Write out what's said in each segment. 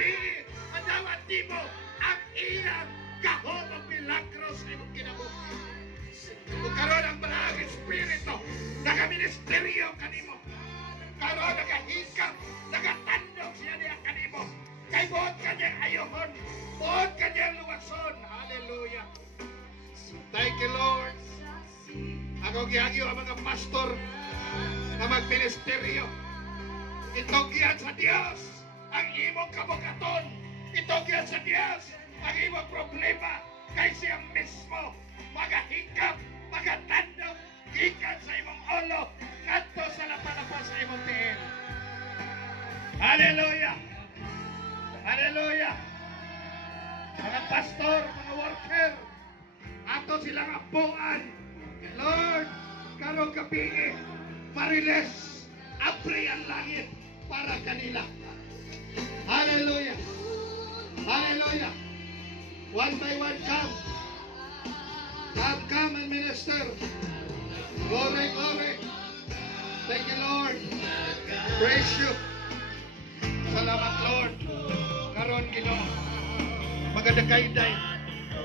gabi, madawat nimo ang iyang gahom ang milagro sa imong kinabuhi. Kung karon ang Malang Espiritu, nagaministeryo kanimo. Karon nagahikap, nagatandog siya niya kanimo. Kay buot kanyang ayohon, buot kanyang luwason. Hallelujah. Thank you, Lord. Ako gihagyo ang mga pastor na magministeryo. Itogyan sa Diyos ang imong kabukaton. Itogyan sa Diyos ang imong problema. Kay siya mismo magahikap, magatandog, gikan sa imong ulo, ngadto sa lapalapa sa imong tiil. Hallelujah! Hallelujah! Mga pastor, mga worker, ato silang apuan. Lord, karong gabi, mariles, abri ang langit para kanila. Hallelujah! Hallelujah! One by one, come. Come and minister. Glory, glory. Thank you, Lord. Praise you. Salamat, Lord. Karon Ginoo, magadagayday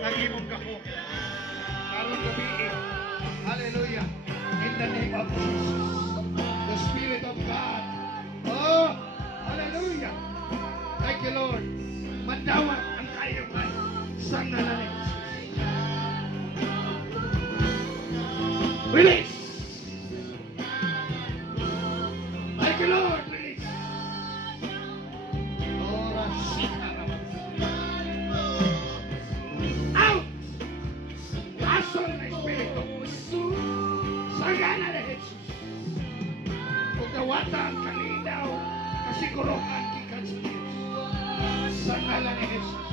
ang imong gahom. Karon gabi, hallelujah. In the name of Jesus, the Spirit of God. Oh, hallelujah. Thank you, Lord. Madawat ang kayuhan sa ngalan ni Jesus. Release. Thank you, Lord. Release. Ora sikaramat. Out. Asol na Espiritu. Sa ngalan ni Jesus. Kung gawata ang kalinaw, kasiguruhan kikan sa Diyos. Sa ngalan ni Jesus.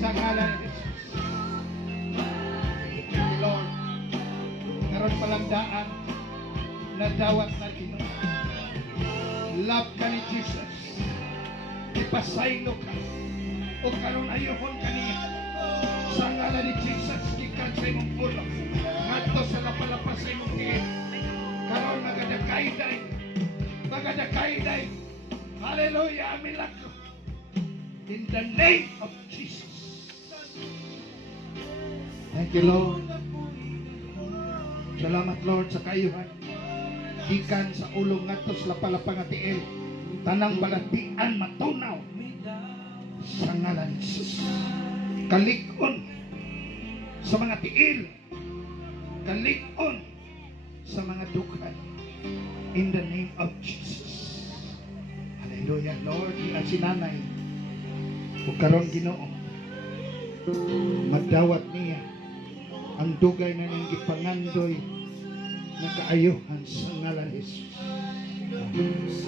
Sa ngalan ni Jesus. Thank you, Lord. Karon palandaan na dawat na Ginoo. Love ka ni Jesus. Ipasaylo ka. O karon ayohon kaniya. Sa ngalan ni Jesus, gikan sa imong ulo. Ngadto sa lapalapa sa imong tiil. Karon magadakayday. Magadakayday. Hallelujah, milagro. In the name of Jesus. Thank you, Lord. Salamat, Lord, sa kayuhan. Gikan sa ulong ngadto sa lapalapa nga tiil. Tanang balatian matunaw. Sa ngalan ni Jesus. Kalig-on sa mga tiil. Kalig-on sa mga dughan. In the name of Jesus. Hallelujah, Lord. Ina sinanay. Ug karon Ginoo, madawat niya ang dugay na ning gipangandoy na kaayuhan sa ngalan ni Jesus.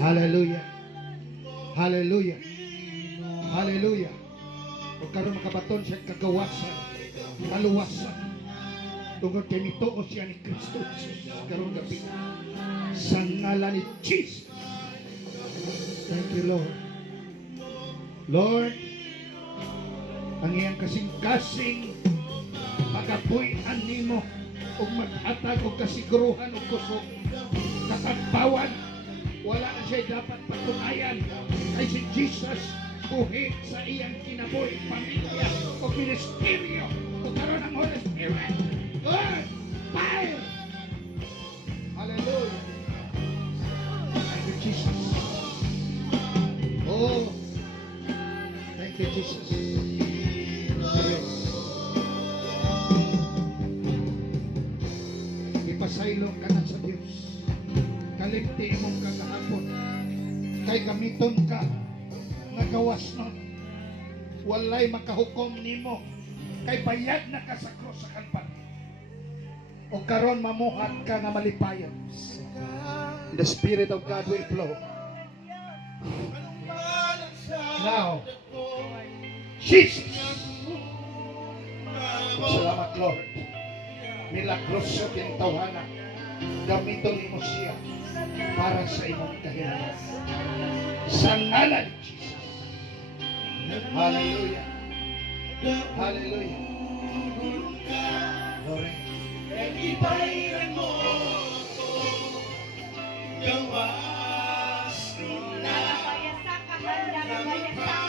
Hallelujah. Hallelujah. Hallelujah. O karon makabaton siya kagawasan, kaluwasan. Tungod kay nituo siya ni Kristo Jesus karon gabi. Sa ngalan ni Jesus. Thank you, Lord. Lord, ang iyang kasing-kasing magapuy-an nimo ug maghatag og kasiguruhan ug kusog. Katagbawan, wala na siya dapat patunayan kay si Jesus buhi sa iyang kinabuhi, pamilya o ministeryo o karon ang Holy Spirit. Lord, fire! Hallelujah! Thank you, Jesus. Oh, thank you, Jesus. Praise. Ipasaylo ka na sa Diyos. Kaligti imong kagahapon. Kay gamiton ka nagawas nun. Walay makahukom nimo. Kay bayad na ka sa krus sa Kalbaryo. O karon mamuhat ka nga malipayon. The Spirit of God will flow. Now, Jesus. Salamat, Lord. Milagros yung tawhana. Gamiton mo siya para sa imong kahilingan. Sa ngalan ni Jesus. Hallelujah. Hallelujah. Glory. Ipahiran mo ko, gawas mo na. Bayasa ka, handa, bayasa.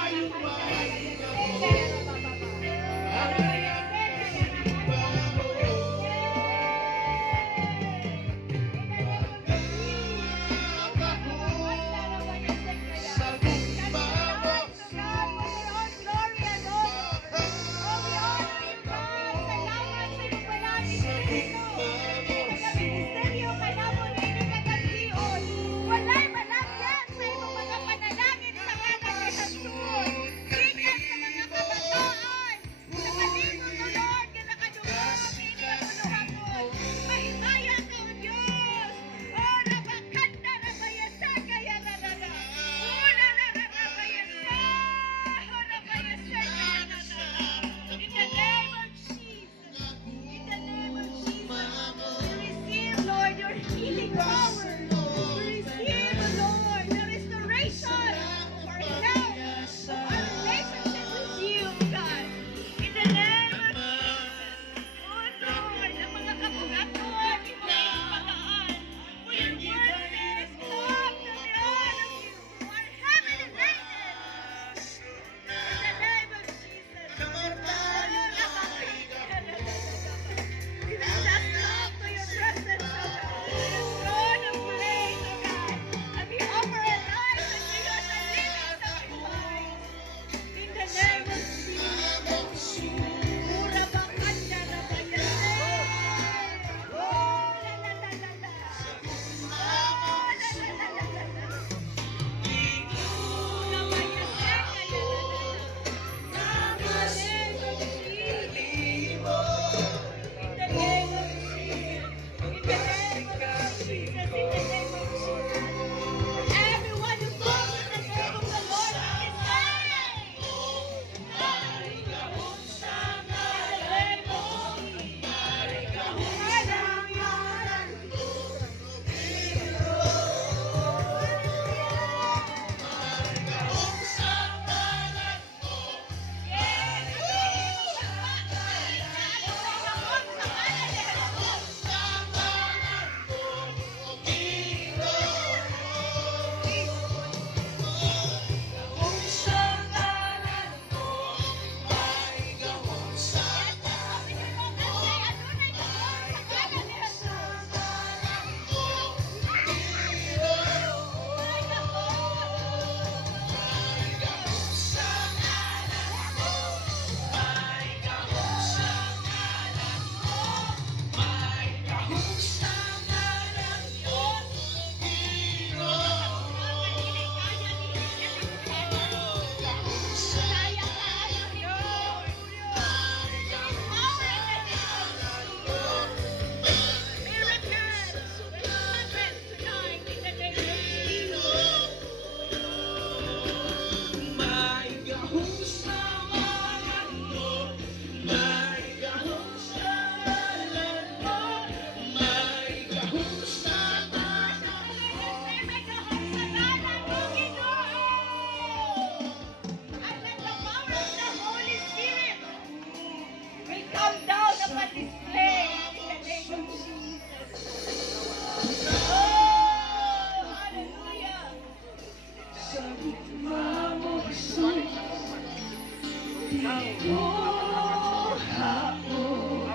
Oh, hapon,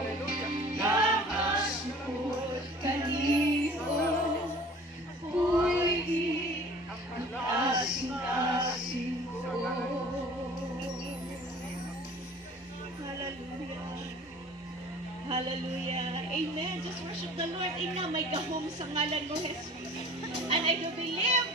nakasukot kanino, pwede ang kasing-kasing ko. Hallelujah. Hallelujah. Amen. Just worship the Lord. Ina, may gahom sa ngalan mo, Jesus. And I do believe